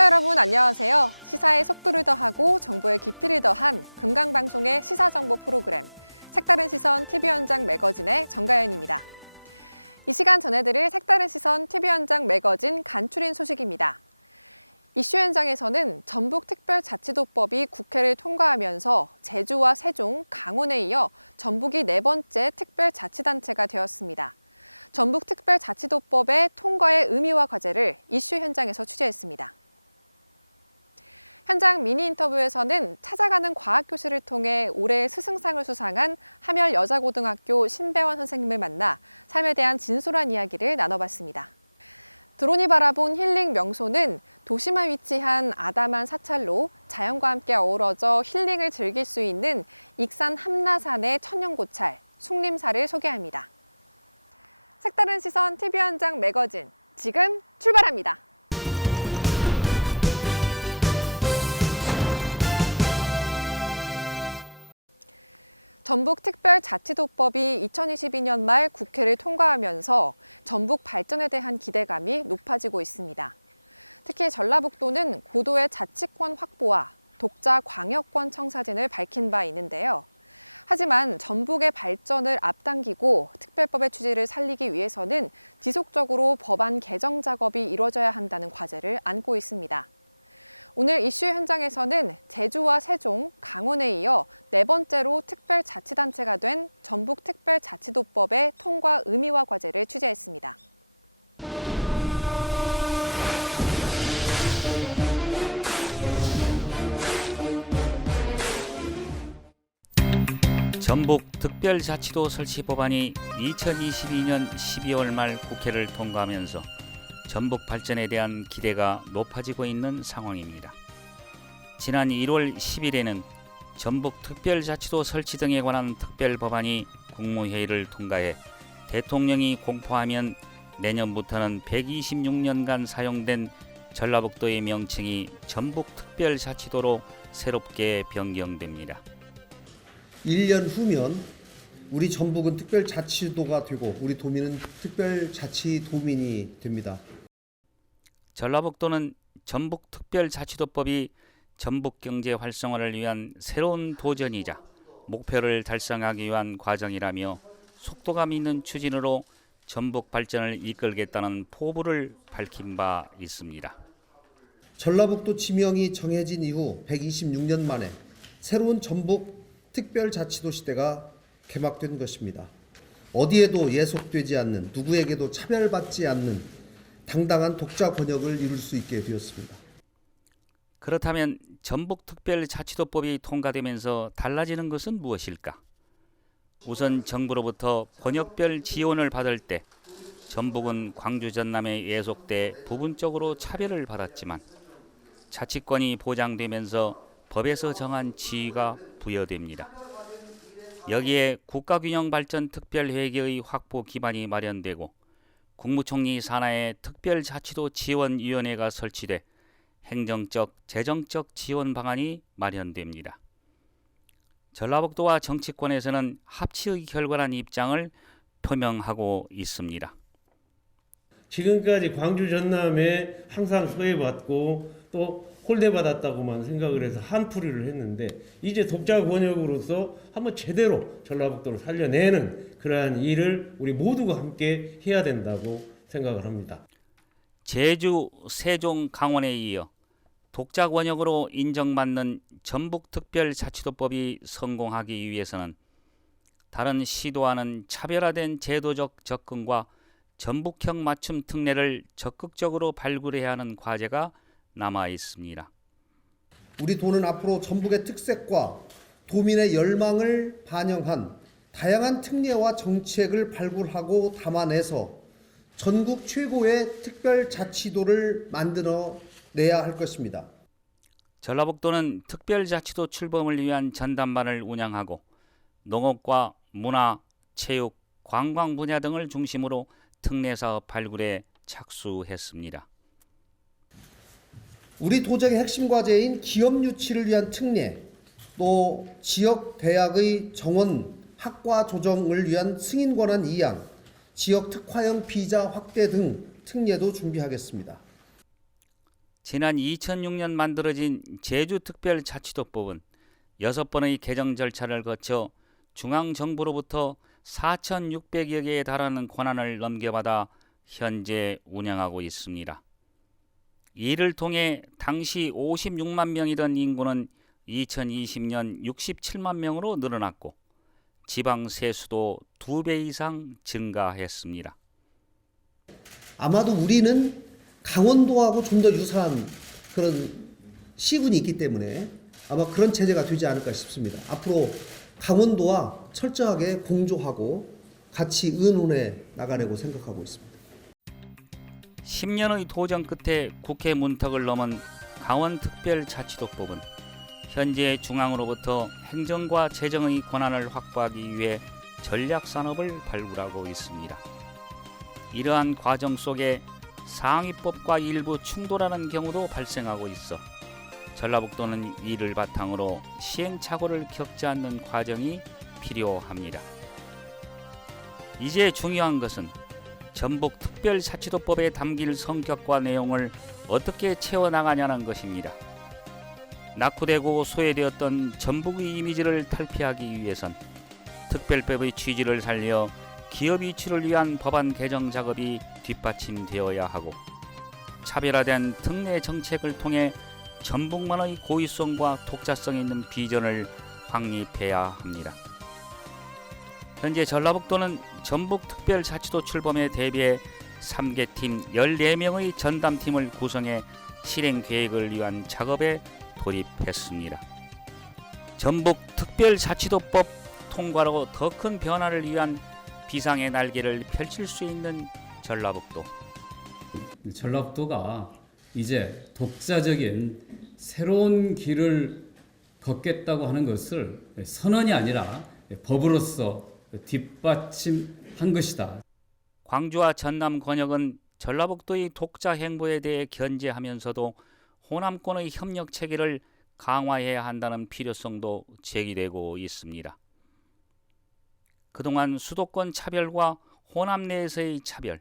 시청자 여러분 안녕하세요. 시사의 속도를 더하고 정보의 깊이를 더한 금강방송의 시사정보 프로그램 색다른 시선 TV연장 매거진의 정가연입니다. 이 시간 전해드릴 색다른 시선 TV연장 매거진 간추린 소식입니다. 이슈 현장에서는 전북특별자치도법이 국회를 통과하면서 제주와 세종, 강원에 이어 전북이 네 번째 특별자치단체가 되었습니다. 전북특별자치도법의 통과의 의미와 과제를 이슈 현장에서 취재했습니다. 현장 미니 인터뷰에서는 찾아가는 과학교실을 통해 올해 스승상을 수상한 함열여자고등학교 신배원 선생님을 만나 삶에 대한 진솔한 이야기를 나눠봤습니다. 드론이 바라본 힐링 명소는 도심에 위치한 아담한 사찰로 자연과 함께 어우러져 힐링을 즐길 수 있는 익산 함라산의 천연고찰, 숭림사를 소개합니다. 색다른 시선 TV연장 매거진, 지금 출발합니다. 전북특별자치도법이 2022년 말 국회를 통과하면서 전북 발전에 대한 기대감이 높아지고 있습니다. 특히 전라북도는 고도의 자치권 확보와 독자 광역권 청사진을 밝힌 바 있는데요. 하지만 전북의 발전을 앞당기고 특별법의 취지를 살리기 위해서는 지속적으로 법안 개정 작업이 이루어져야 한다는 과제를 안고 있습니다. 오늘 이슈 현장에서는 제주와 세종, 강원에 이어 네 번째로 특별자치단체가 된 전북특별자치도법의 통과 의미와 과제를 취재했습니다. 전북특별자치도 설치 법안이 2022년 12월 말 국회를 통과하면서 전북 발전에 대한 기대가 높아지고 있는 상황입니다. 지난 1월 10일에는 전북특별자치도 설치 등에 관한 특별법안이 국무회의를 통과해 대통령이 공포하면 내년부터는 126년간 사용된 전라북도의 명칭이 전북특별자치도로 새롭게 변경됩니다. 1년 후면 우리 전북은 특별자치도가 되고 우리 도민은 특별자치도민이 됩니다. 전라북도는 전북특별자치도법이 전북경제 활성화를 위한 새로운 도전이자 목표를 달성하기 위한 과정이라며 속도감 있는 추진으로 전북 발전을 이끌겠다는 포부를 밝힌 바 있습니다. 전라북도 지명이 정해진 이후 126년 만에 새로운 전북 특별자치도 시대가 개막된 것입니다. 어디에도 예속되지 않는, 누구에게도 차별받지 않는 당당한 독자 권역을 이룰 수 있게 되었습니다. 그렇다면 전북특별자치도법이 통과되면서 달라지는 것은 무엇일까? 우선 정부로부터 권역별 지원을 받을 때 전북은 광주 전남에 예속돼 부분적으로 차별을 받았지만 자치권이 보장되면서 법에서 정한 지위가 부여됩니다. 여기에 국가균형발전특별회계의 확보 기반이 마련되고 국무총리 산하에 특별자치도 지원위원회가 설치돼 행정적, 재정적 지원 방안이 마련됩니다. 전라북도와 정치권에서는 합치의 결과란 입장을 표명하고 있습니다. 지금까지 광주 전남에 항상 소외받고 또 홀대받았다고만 생각을 해서 한풀이를 했는데 이제 독자 권역으로서 한번 제대로 전라북도를 살려내는 그러한 일을 우리 모두가 함께 해야 된다고 생각을 합니다. 제주, 세종, 강원에 이어 독자 권역으로 인정받는 전북특별자치도법이 성공하기 위해서는 다른 시도와는 차별화된 제도적 접근과 전북형 맞춤 특례를 적극적으로 발굴해야 하는 과제가 남아 있습니다. 우리 도는 앞으로 전북의 특색과 도민의 열망을 반영한 다양한 특례와 정책을 발굴하고 담아내서 전국 최고의 특별자치도를 만들어내야 할 것입니다. 전라북도는 특별자치도 출범을 위한 전담반을 운영하고 농업과 문화, 체육, 관광 분야 등을 중심으로 특례사업 발굴에 착수했습니다. 우리 도정의 핵심 과제인 기업 유치를 위한 특례, 또 지역 대학의 정원 학과 조정을 위한 승인 권한 이양, 지역 특화형 비자 확대 등 특례도 준비하겠습니다. 지난 2006년 만들어진 제주특별자치도법은 6번의 개정 절차를 거쳐 중앙정부로부터 4,600여 개에 달하는 권한을 넘겨받아 현재 운영하고 있습니다. 이를 통해 당시 56만 명이던 인구는 2020년 67만 명으로 늘어났고 지방 세수도 2배 이상 증가했습니다. 아마도 우리는 강원도하고 좀 더 유사한 그런 시군이 있기 때문에 아마 그런 체제가 되지 않을까 싶습니다. 앞으로 강원도와 철저하게 공조하고 같이 의논해 나가려고 생각하고 있습니다. 10년의 도전 끝에 국회 문턱을 넘은 강원특별자치도법은 현재 중앙으로부터 행정과 재정의 권한을 확보하기 위해 전략산업을 발굴하고 있습니다. 이러한 과정 속에 상위법과 일부 충돌하는 경우도 발생하고 있어 전라북도는 이를 바탕으로 시행착오를 겪지 않는 과정이 필요합니다. 이제 중요한 것은 전북특별자치도법에 담길 성격과 내용을 어떻게 채워나가냐는 것입니다. 낙후되고 소외되었던 전북의 이미지를 탈피하기 위해선 특별법의 취지를 살려 기업 이취를 위한 법안 개정 작업이 뒷받침되어야 하고 차별화된 특례 정책을 통해 전북만의 고유성과 독자성 있는 비전을 확립해야 합니다. 현재 전라북도는 전북특별자치도 출범에 대비해 3개 팀 14명의 전담팀을 구성해 실행 계획을 위한 작업에 돌입했습니다. 전북특별자치도법 통과로 더 큰 변화를 위한 비상의 날개를 펼칠 수 있는 전라북도. 전라북도가 이제 독자적인 새로운 길을 걷겠다고 하는 것을 선언이 아니라 법으로서 뒷받침한 것이다. 광주와 전남 권역은 전라북도의 독자 행보에 대해 견제하면서도 호남권의 협력 체계를 강화해야 한다는 필요성도 제기되고 있습니다. 그동안 수도권 차별과 호남 내에서의 차별,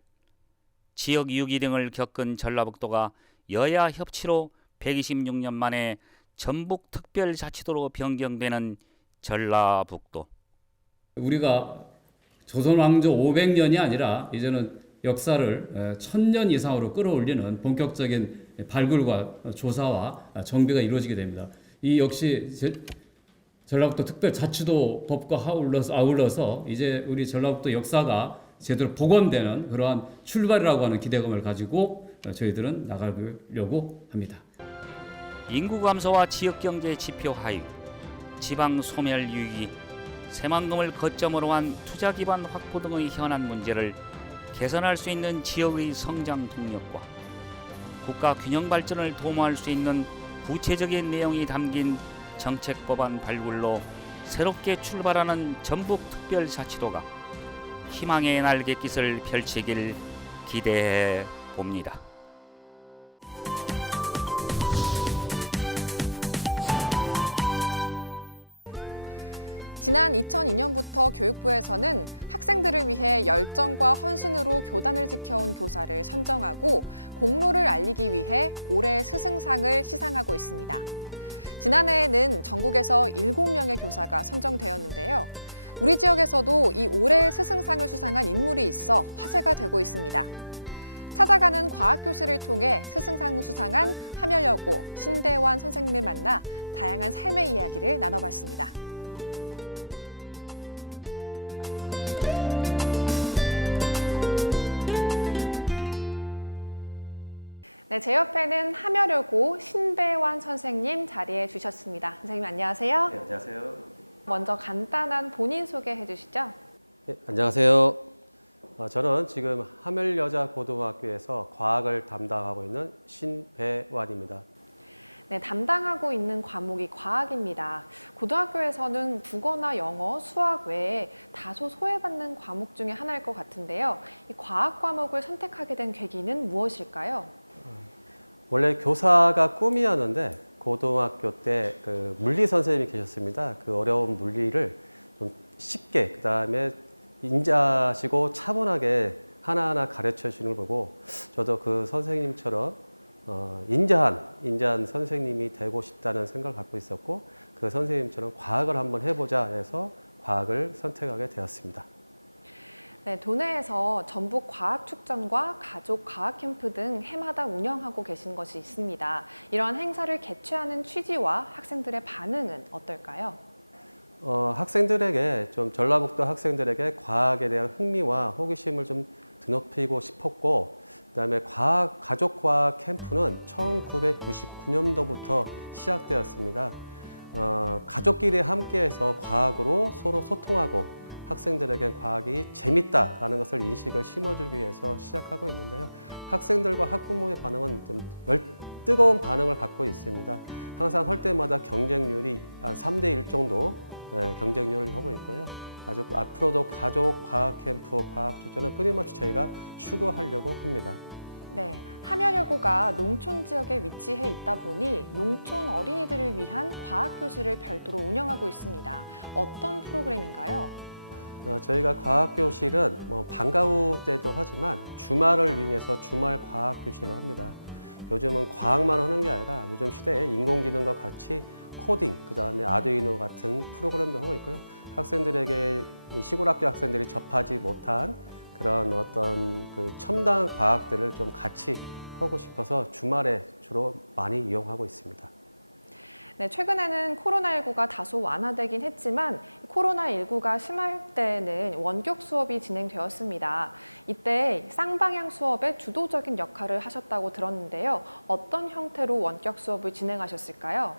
지역 유기 등을 겪은 전라북도가 여야 협치로 126년 만에 전북특별자치도로 변경되는 전라북도. 우리가 조선 왕조 500년이 아니라 이제는 역사를 1000년 이상으로 끌어올리는 본격적인 발굴과 조사와 정비가 이루어지게 됩니다. 이 역시 전라북도 특별자치도법과 아울러서 이제 우리 전라북도 역사가 제대로 복원되는 그러한 출발이라고 하는 기대감을 가지고 저희들은 나가려고 합니다. 인구 감소와 지역경제 지표 하위, 지방 소멸 위기, 새만금을 거점으로 한 투자 기반 확보 등의 현안 문제를 개선할 수 있는 지역의 성장 동력과 국가 균형 발전을 도모할 수 있는 구체적인 내용이 담긴 정책 법안 발굴로 새롭게 출발하는 전북특별자치도가 희망의 날갯깃을 펼치길 기대해 봅니다. 지난 2002년부터 교육부에서는 학생들을 위해 열정과 헌신으로 교단을 지켜온 교사를 선정하고 공로를 알리기 위해 올해 스승상을 시상하고 있습니다. 지난해에는 전국에서 7명의 교사가 선정되었는데요. 우리 지역에서도 이 올해 스승상을 수상한 인물이 있어 화제가 되고 있습니다. 찾아가는 과학교실을 통해 스승상을 수상한 함열여고 신대환 선생님을 만나 다양한 삶의 이야기를 나눠봤습니다. 네, 제 옆에는 함열여고 신배환 선생님 자리해 주셨습니다. 선생님 안녕하세요. 네, 안녕하세요. 먼저 간단한 본인 소개해 주시죠. 네, 안녕하세요. 저는 지금 함열여자고등학교에서 과학을 담당하고 있는 신배환입니다. 네, 담당하고 있는 과목이 과학입니다. 고등학교에서는 국어나 영어, 수학 외에 다소 소외받는 과목 중에 하나일 것 같은데요. 이 과학 과목을 선택하게 된 계기는 무엇일까요? 원래 교사가 꿈이었는데 고등학교 때 그 물리 선생님이 계셨습니다. 그 어려운 물리를 좀 쉽게 그다음에 인자하시고 차분하게 하나하나 가르쳐 주시는 걸 보고 저도 그 선생님처럼 인자한 선생님이 되고 싶다는 생각을 갖고 있었고 그 선생님처럼 과학을 한번 해보자 해서 과학을 선택하게 되었습니다. 네, 도내에서 전북 과학축전과 가족 과학 캠프 등 해마다 운영하고 계신 것이 있습니다. 이러한 행사를 개최하는 취지와 학생들의 반응은 어떨까요? 학생들에게 좀 전라북도 학생들에게 과학에 대한 흥미와 호기심을 좀 드높이고 싶었고 그다음에 가족 과학 캠프는 1999년도부터 시작되었습니다. 가족끼리 함께해서 과학으로 서로 소통하고 학생들에게 과학이 재밌다라는 것을 인식을 심어주기 위해서 시작하고 있는데요. 학생들과 학부모의 반응은 좀 뜨거운 반응을 갖고 있습니다. 항상 할 때마다 경쟁률이 한 3대 1 정도 경쟁률을 하고 있고요. 아주 앞으로도 가족 과학 캠프, 과학 축제는 끊임없이 저희가 추구하려고 합니다. 네, 함여여고가 농촌 지역에 위치해 있다 보니 농촌 어린이들을 위한 과학교실을 별도로 운영하고 있습니다. 어떤 프로그램인가요? 저희가 과학교실은 방과 후 때도 하지만 주말을 이용해서 주말 과학교실을 합니다. 요즘은 과학만 하는 게 아니라 요즘 시대에 인공지능과 같이 코딩, 그다음에 아두이노 같은 프로그램도 하고 있고요. 학생들에게 시골 학교 학생들이 접하지 못한 그런 어떤 그 첨단 과학들을 좀 같이 하고 싶어서 주말에 주로 많이 이용하고 있습니다. 네, 최근에는 코로나19가 다소 완화되긴 했지만 코로나19가 심할 때는 원격 수업이 진행되었습니다. 이때 쌍방향 수업의 주도적인 역할을 하셨다고 들었는데요. 어떤 형태로 원격 수업을 진행하셨을까요?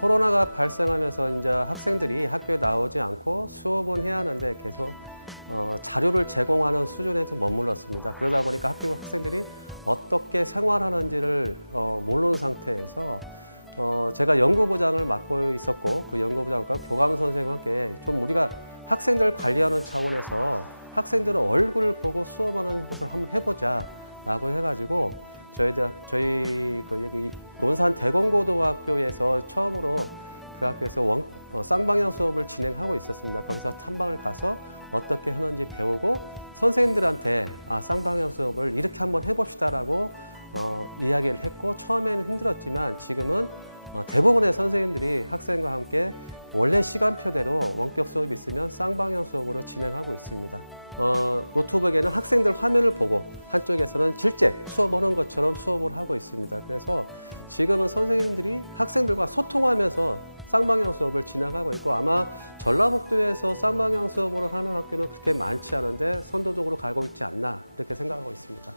코로나가 발생하면서 이제 학생들이 학교에 나오지 않고 수업은 해야 하는데 계속 자료를 제공하는 수준에서 머물렀습니다. 그러다 보니까 학교 학생들이 어떻게 생활하는지를 모르는 상태에서 제가 연구부장을 맡고 있었고 그 연구부장과 교감 선생님과 함께 좀 우리가 학생들 관리하는 차원에서 학생들의 얼굴을 보고 수업하는 것을 한번 해보자 라고 해가지고 저희 여기 논산 대건고등학교에서 처음으로 그 학교에서 쌍방향 수업을 진행하고 있었습니다. 거기서 탐방을 가서 어떻게 하는지 배우고 선생님들한테 쌍방향 수업을 이렇게 한번 해봅시다라고 이야기를 했고 처음에는 힘들었지만 지금은 대부분의 선생님들이 학생과 함께 원래 시간표대로 원격 수업이 있으면 쌍방향 수업으로 진행하고 있습니다. 노트북에는 학생들 화면을 보고 한쪽에서는 실제 수업하는 것처럼 수업을 하고 있습니다. 그래서 지금은 선생님들이 학생들과 소통하면서 쌍방향 수업을 진행하고 있고 아마 전라북도에서 쌍방향 수업을 하는 학교는 그렇게 많지 않은데 선도적으로 가고 있지 않나 이렇게 생각하고 있습니다.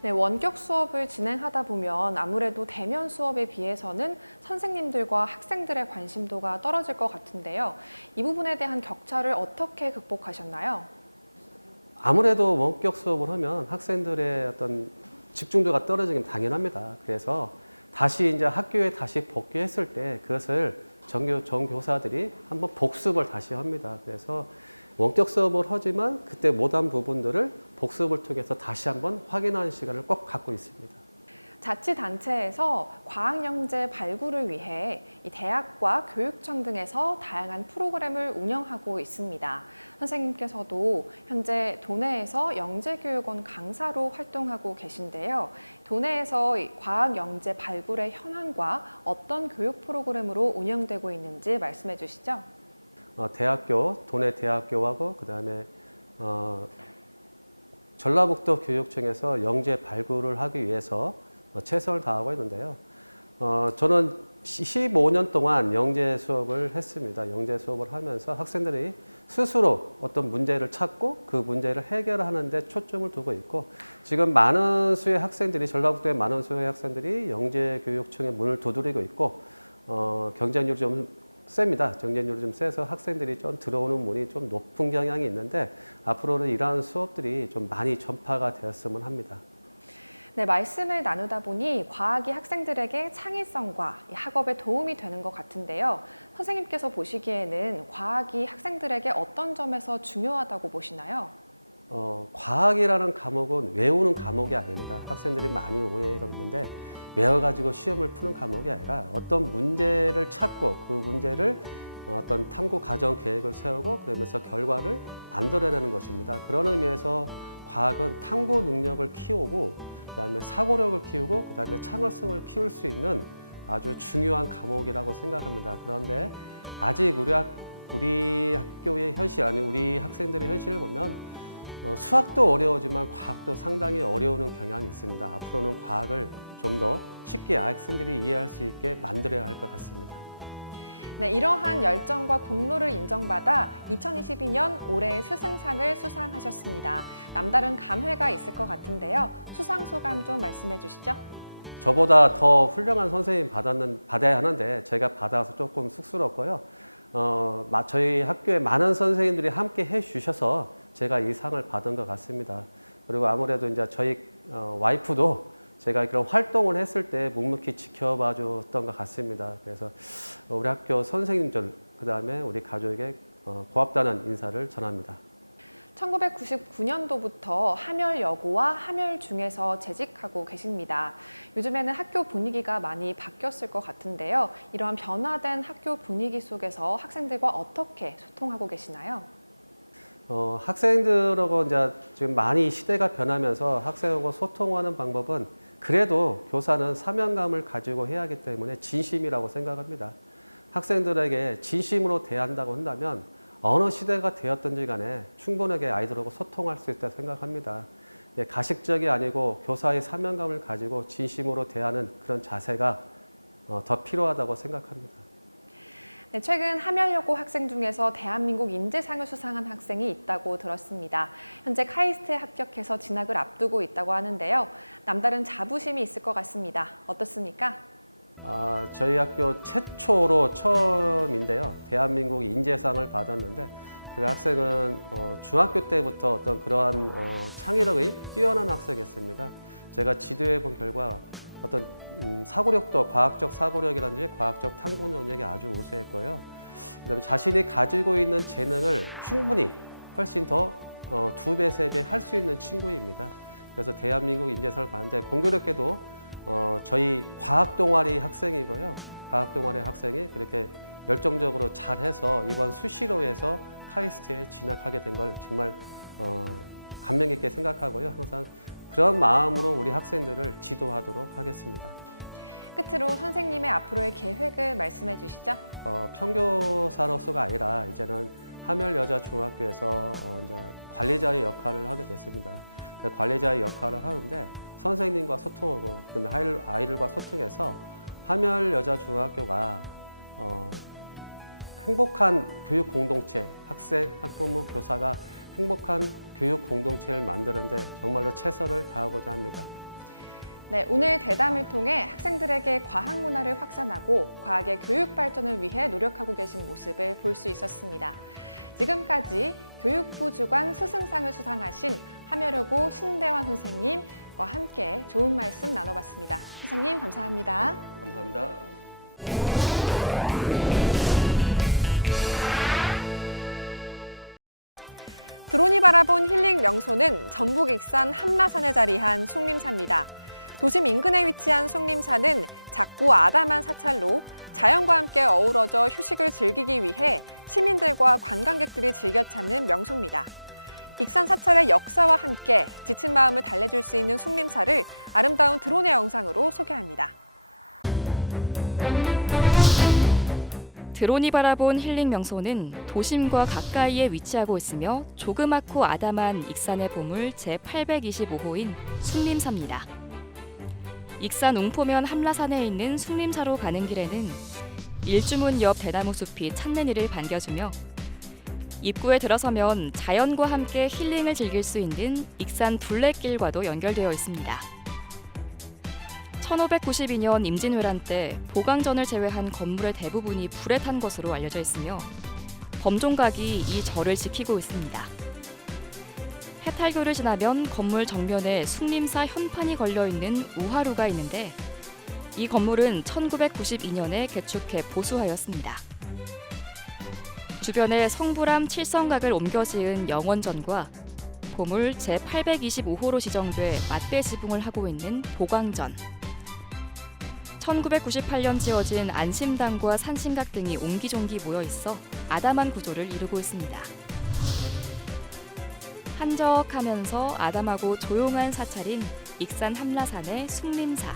네, 원격 수업을 진행하다 보면 아무래도 대면 수업에 비해서는 선생님들과 학생들의 관심도가 떨어질 것 같은데요. 이 부분에 대한 격차를 어떻게 극복하셨나요? 아무래도 원격 수업을 하면 학생들의 어떤 집중도가 떨어지긴 당연합니다. 그래서 다시 이제 학교에 다시 복귀했을 때 그것을 전교사들이 한번 복습을 다시 합니다. 그래서 원격 수업을 하지만 그때 못한 부분들을 복습을 통해서 다시 한번 확인하는 시간을 꼭 갖고 있습니다. 자치단체에서 과학영재 발굴을 위해 이 대학과 교육청 등에서 다양한 프로그램을 운영하고 있습니다. 선생님께서도 현재 도내에서 영재교육원 강사로 활동하고 계신데요. 도내에서 이 과학영재 발굴의 현황과 어떤 교육 프로그램으로 운영되고 있는지 말씀해 주시죠. 도내 대학교하고 그다음에 전라북도 교육청에서 영재 발굴을 하기 위해서 최선을 다하고 있는데요. 저는 15년 동안 영재 수업을 했습니다. 영재 수업을 하면서 학생들이 스스로 어떤 문제를 찾고 그 문제를 해결하는 데 초점을 두고 있고 지금 많은 수의 학생들이 전라북도의 많은 수의 학생들이 영재 교육청의 문을 두드리고 있고 경쟁률이 좀 셉니다. 경쟁률이 좀 세서 학생들이 좀 들어오는 문이 좀 높은 경향이 있는데 앞으로는 이러한 수업들이 좀 많이 전파가 되었으면 합니다. 네, 말씀을 나누다 보니 과학이 학생들에게 창의성과 학업에 도움이 되는 것 같은데요. 선생님께서 보시기에는 과학이 학생들에게 어떤 점에서 중요하다고 보시나요? 과학이라는 과목은 외우는 과목이 아닙니다. 학생들이 많이 오해하고 있는데 외워가지고 시험을 푸는 과목이 아니라 어떤 문제를 찾고 그 문제를 어떤 탐구 과정 계획을 세우고 그러면서 결과를 만들어내는 것입니다. 그런 의미에서 과학은 탐구 능력을 키우고 그다음에 사고력을 키우고 그다음에 창의성을 키울 수 있는 아주 중요한 과목이라고 생각합니다. 그런데 아직 우리 학교의 현실, 아니 우리 학생들의 현실을 보면 수학도 어려우지만 과학도 상당히 어려우는 경향이 있습니다. 앞으로는 과학을 좀 더 쉽게 학생들이 이해할 수 있게 만들어야 할 것 같습니다. 네, 이러한 열정과 공로를 인정받아 2022년 올해의 스승상을 수상하셨습니다. 남다른 감회가 있을 것 같은데요. 수상 소감 좀 말씀해 주시죠. 저보다 더 훌륭한 선생님 받아야 하는데 제가 받아서 조금 쑥스럽고요. 저희 학교에 많은 선생님들이 함께 해주셔서 제가 이 상을 받은 것 같습니다. 그리고 아무래도 이제 저희 와이프도 제가 그런 활동을 했을 때 묵묵히 지켜봐 줬던 것 같습니다. 그래서 우리 학교 선생님들, 그 다음에 우리 가족에게 고맙다는 인사를 전합니다. 1999년도부터 함열여고와 함열중에서 재직하고 계십니다. 요즘에는 학교 분위기가 많이 바뀌었을 것 같은데요. 이러한 변화된 학교 분위기 속에서 학생들과 어떻게 소통하고 계시나요? 학생들하고 이제 지금 많이 시대가 변하면서 학생하고 소통하는 방법은 그래도 교사는 사명감을 가지고 해야 하기 때문에 진심이라고 생각합니다. 학생들에게 진심으로 대한다고 한다면 어느 시대가 되었든지 간에 충분하게 아이들하고 소통할 수 있다고 생각합니다. 가식적이 아니고 교사의 사명감을 가지고 진심으로 대하는 그런 자세가 더 필요하다고 생각합니다. 네, 최근 함열여고 학생 중에서 대한민국 인재상을 수상한 학생이 있다고 들었습니다. 현재 카이스트에 합격해서 진학을 앞두고 있다고 하는데요. 남다른 자부심이 있을 것 같습니다. 어떻습니까? 저희 학교 최초로 처음인데요. 대한민국 인재상을 받았는데 그 학생은 중학교 때부터 어떤 그러한 창의력이 뛰어난 학생이었습니다. 제가 지도해 본 결과 어떤 사고력도 과학적 사고력이라든지 과학적 탐구 능력이 아주 우수했고요. 그다음에 자신이 가지고 있는 재능을 충분히 훨씬 더 2배, 3배 할 수 있는 친구입니다. 그래서 대한민국 인재상을 받는데 공교롭게도 저희 과학 동아리 학생이고요. 과학 동아리 학생이 그렇게 열정적으로 잘해서 이번 수시로에서 카이스트에 진학하게 된 걸 정말 감명 깊게 생각하고요. 항상 그런 마음으로 우리 학생들을 지도하도록 하겠습니다. 끝으로 선생님의 앞으로의 계획을 말씀해 주시죠. 평교사로서가 아니라 이제는 함열여자중학교에서 이제 관리자의 역할을 하게 됐습니다. 그 관리자의 역할을 하는데 선생님과 소통하고 그다음에 아이들과 소통해서 함열여자중학교가 행복한 교육 공동체, 학생, 학부모, 교사가 행복한 교육 공동체를 만드는데 정말로 최선을 다하고자 합니다. 네, 오늘 대담을 통해 학생들에게 과학 문화를 확산하고 과학의 교육 발전을 위해 노력하고 계신 모습을 볼 수 있었습니다. 지금까지 교육부 주관 스승상을 수상하신 함열여고 신배환 선생님과 함께 좋은 말씀 나눠봤습니다. 선생님 감사합니다. 감사합니다. 드론이 바라본 힐링 명소는 전북 익산 함라산에 자리한 숭림사입니다. 도심 인근에 위치한 숭림사는 작고 아담한 사찰로 자연과 함께 어우러져 휴식을 즐기기 위해 시민들과 관광객들이 즐겨 찾는 명소입니다. 익산 사찰의 역사와 함께 지친 마음을 달래줄 수 있는 숭림사를 아름다운 드론의 영상으로 소개합니다. 드론이 바라본 힐링 명소는 도심과 가까이에 위치하고 있으며 조그맣고 아담한 익산의 보물 제825호인 숭림사입니다. 익산 웅포면 함라산에 있는 숭림사로 가는 길에는 일주문 옆 대나무 숲이 찾는 이를 반겨주며 입구에 들어서면 자연과 함께 힐링을 즐길 수 있는 익산 둘레길과도 연결되어 있습니다. 1592년 임진왜란 때 보강전을 제외한 건물의 대부분이 불에 탄 것으로 알려져 있으며 범종각이 이 절을 지키고 있습니다. 해탈교를 지나면 건물 정면에 숭림사 현판이 걸려있는 우화루가 있는데 이 건물은 1992년에 개축해 보수하였습니다. 주변에 성불암 칠성각을 옮겨 지은 영원전과 보물 제825호로 지정돼 맞대 지붕을 하고 있는 보강전, 1998년 지어진 안심당과 산신각 등이 옹기종기 모여 있어 아담한 구조를 이루고 있습니다. 한적하면서 아담하고 조용한 사찰인 익산 한라산의 숭림사.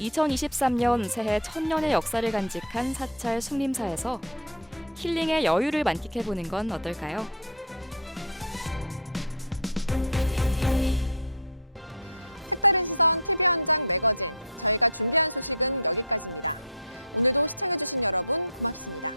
2023년 새해 1000년의 역사를 간직한 사찰 숭림사에서 힐링의 여유를 만끽해보는 건 어떨까요? 색다른 시선 TV 현장 매거진. 저희가 준비한 소식은 여기까지입니다. 오늘도 시청해주신 여러분 고맙습니다.